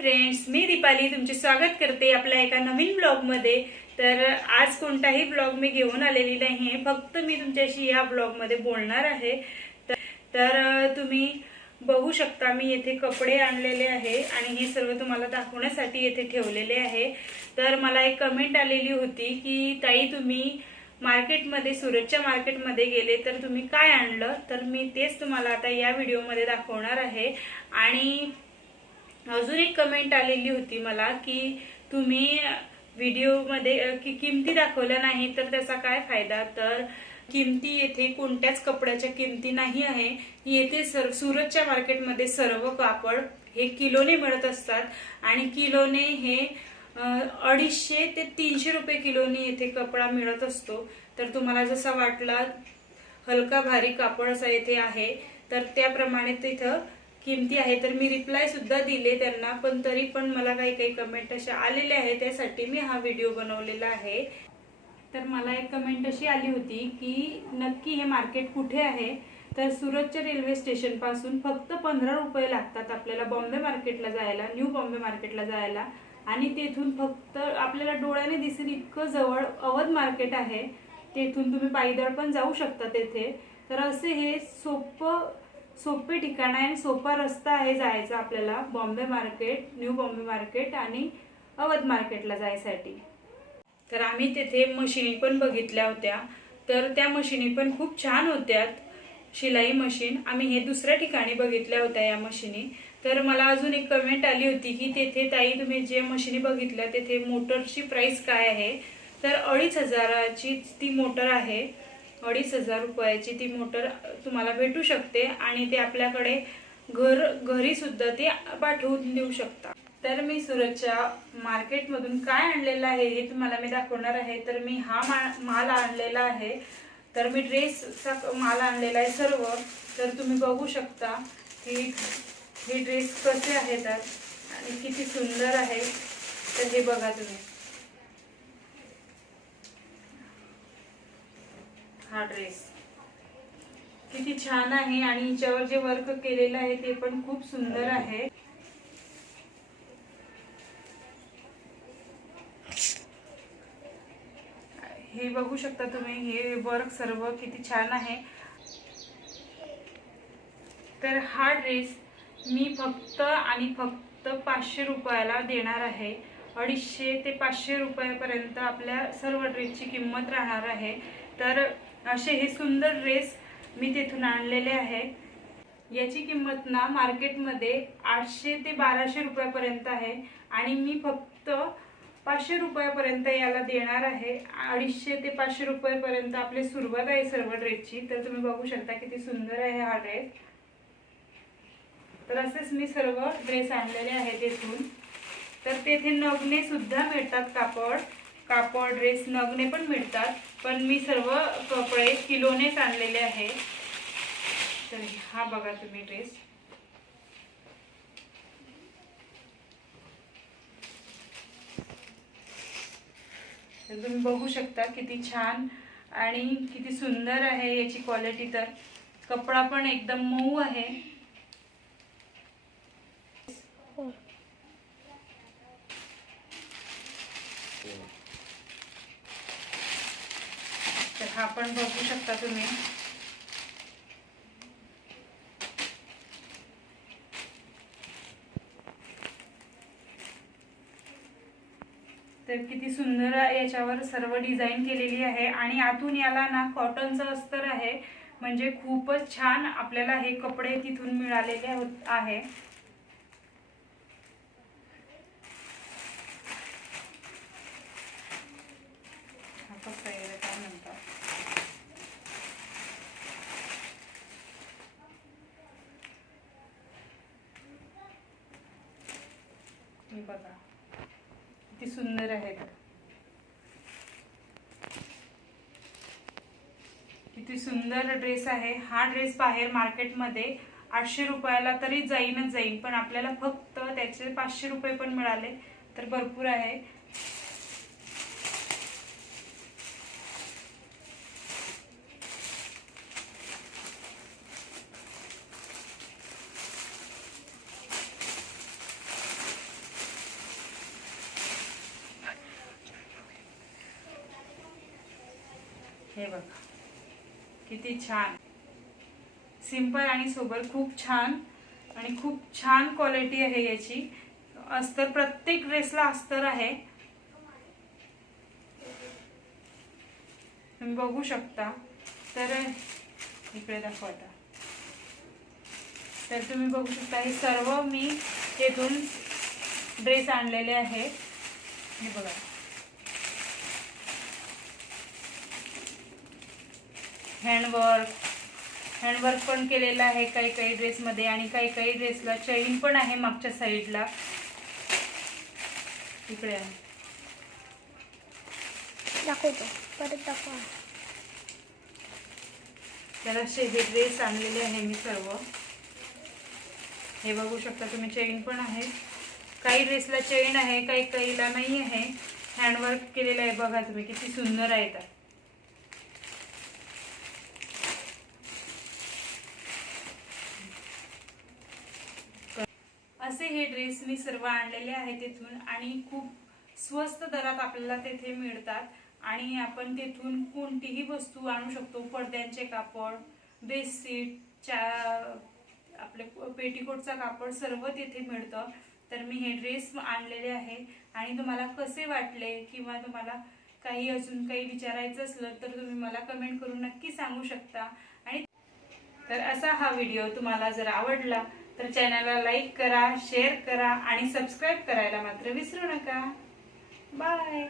Friends मी दीपाली तुमचे स्वागत करते आपल्या एका नवीन ब्लॉगमध्ये तर आज कोणताही ब्लॉग मी घेऊन आलेली नाही आहे फक्त मी तुमच्याशी या ब्लॉगमध्ये बोलणार आहे. तर- तर तुम्ही बघू शकता मी येथे कपडे आणलेले आहे आणि हे सर्व तुम्हाला दाखवण्यासाठी येथे ठेवलेले आहे. तर मला एक कमेंट आलेली होती की ताई तुम्ही मार्केटमध्ये सुरतच्या मार्केटमध्ये गेले तर तुम्ही काय आणलं? तर मी तेच तुम्हाला आता या व्हिडिओमध्ये दाखवणार आहे. आणि अजून एक कमेंट आलेली होती मला की तुम्ही व्हिडिओमध्ये की किमती दाखवल्या नाही तर त्याचा काय फायदा? तर किमती येथे कोणत्याच कपड्याच्या किमती नाही आहे. येथे सर सुरतच्या मार्केटमध्ये सर्व कापड हे किलोने मिळत असतात आणि किलोने हे अडीचशे ते तीनशे रुपये किलोने येथे कपडा मिळत असतो. तर तुम्हाला जसा वाटला हलका भारी कापड असा येथे आहे. तर त्याप्रमाणे तिथं किमती आहे तर मी रिप्लाय सुद्धा दिले त्यांना पण तरी पण मला काही काही कमेंट अशा आलेले आहे त्यासाठी मी हा व्हिडिओ बनवलेला आहे. तर मला एक कमेंट अशी आली होती की नक्की हे मार्केट कुठे आहे? तर सुरतच्या रेल्वे स्टेशनपासून फक्त पंधरा रुपये लागतात आपल्याला बॉम्बे मार्केटला जायला न्यू बॉम्बे मार्केटला जायला. आणि तेथून फक्त आपल्याला डोळ्याने दिसेल इतकं जवळ अवध मार्केट आहे. तेथून तुम्ही पायदळ पण जाऊ शकता तेथे. तर असे हे सोपं सोपे ठिकाण आहे आणि सोपा रस्ता आहे जायचा आपल्याला. Bombay market new Bombay market आणि अवध मार्केटला जायसाठी. तर आम्ही तेथे मशिनी पण बघितल्या होत्या. तर त्या मशिनी पण खूप छान होत्या. शिलाई मशीन. आम्ही हे दुसऱ्या ठिकाणी बघितल्या होत्या या मशिनी. तर मला अजून एक कमेंट आली होती की तेथे ताई तुम्ही जे मशिनी बघितल्या तेथे मोटरची प्राइस काय आहे? तर अडीच हजाराची ती मोटर आहे. अडीच हजार रुपयाची ती मोटर तुम्हाला भेटू शकते आणि ते आपल्याकडे घर घरी सुद्धा ते पाठवून देऊ शकता. तर मी सुरतच्या मार्केटमधून काय आणलेलं आहे हे तुम्हाला मी दाखवणार आहे. तर मी हा मा- माल आणलेला आहे. तर मी ड्रेसचा माल आणलेला आहे सर्व. तर तुम्ही बघू शकता की हे ड्रेस कसे आहेत आणि किती सुंदर आहे. तर हे बघा तुम्ही हा ड्रेस. किती छान आहे आणि हिच्यावर जे वर्क केलेलं आहे ते पण खूप सुंदर आहे. हे बघू शकता तुम्ही हे वर्क सर्व किती छान आहे. तर हा ड्रेस मी फक्त आणि फक्त पाचशे रुपयाला देणार आहे. अडीचशे ते पाचशे रुपयापर्यंत आपल्या सर्व ड्रेसची किंमत राहणार आहे. तर असे हे सुंदर ड्रेस मी तिथून आणलेले आहे. याची किंमत ना मार्केटमध्ये आठशे ते बाराशे रुपयापर्यंत आहे. आणि मी फक्त पाचशे रुपयापर्यंत याला देणार आहे. अडीचशे ते पाचशे रुपयापर्यंत आपली सुरुवात आहे सर्व ड्रेसची. तर तुम्ही बघू शकता किती सुंदर आहे हा ड्रेस. तर असेच मी सर्व ड्रेस आणलेले आहेत तेथून. तर तेथे नगणे सुद्धा मिळतात. कापड कापड ड्रेस नगणे पण मिळतात. पण मी सर्व कपडे किलोनेच आणलेले आहे तर हा बघा तुम्ही ड्रेस तर तुम्ही बघू शकता किती छान आणि किती सुंदर आहे याची क्वालिटी तर. कपडा पण एकदम मऊ आहे. हो तर हा पण बघू शकता तुम्ही. तर किती सुंदर याच्यावर सर्व डिझाईन केलेली आहे आणि आतून याला ना कॉटनचं अस्तर आहे. म्हणजे खूपच छान आपल्याला हे कपडे तिथून मिळालेले होत आहे हा कसा आहे काय म्हणतात हे बघा. किती सुंदर आहेत. किती सुंदर ड्रेस आहे. हा ड्रेस बाहेर मार्केटमध्ये आठशे रुपयाला तरी जाईनच जाईन. पण आपल्याला फक्त त्याचे पाचशे रुपये पण मिळाले. तर भरपूर आहे. हे बघ. किती छान. सिंपल आणि सोबर खूप छान आणि खूप छान क्वालिटी आहे याची. अस्तर प्रत्येक ड्रेसला अस्तर आहे. तुम्ही बघू शकता. तर इकडे दाखवता आता. तर तुम्ही बघू शकता हे सर्व मी येथून ड्रेस आणलेले आहेत हे बघा. हँडवर्क. हँडवर्क पण केलेलं आहे काही काही ड्रेसमध्ये आणि काही काही ड्रेसला चैन पण आहे मागच्या साईडला. इकडे आहे दाखवतो. परत दाखवा. त्याला हे ड्रेस आणलेले आहे मी सर्व. हे बघू शकता तुम्ही चेन पण आहे. काही ड्रेसला चेन आहे काही काहीला नाही आहे. हँडवर्क केलेलं आहे बघा तुम्ही किती सुंदर आहे तर. असे हे ड्रेस मी सर्व आणलेले आहे तिथून आणि खूप स्वस्त दरात आपल्याला तेथे मिळतात. आणि आपण तेथून कोणतीही वस्तू आणू शकतो. पडद्यांचे कापड बेडशीट चा आपले पेटीकोटचा कापड सर्व तिथे मिळतं. तर मी हे ड्रेस आणलेले आहे. आणि तुम्हाला कसे वाटले किंवा तुम्हाला काही अजून काही विचारायचं असलं तर तुम्ही मला कमेंट करून नक्की सांगू शकता. आणि तर असा हा व्हिडिओ तुम्हाला जर आवडला तर चॅनलला लाईक करा शेअर करा आणि सबस्क्राईब करायला मात्र विसरू नका. बाय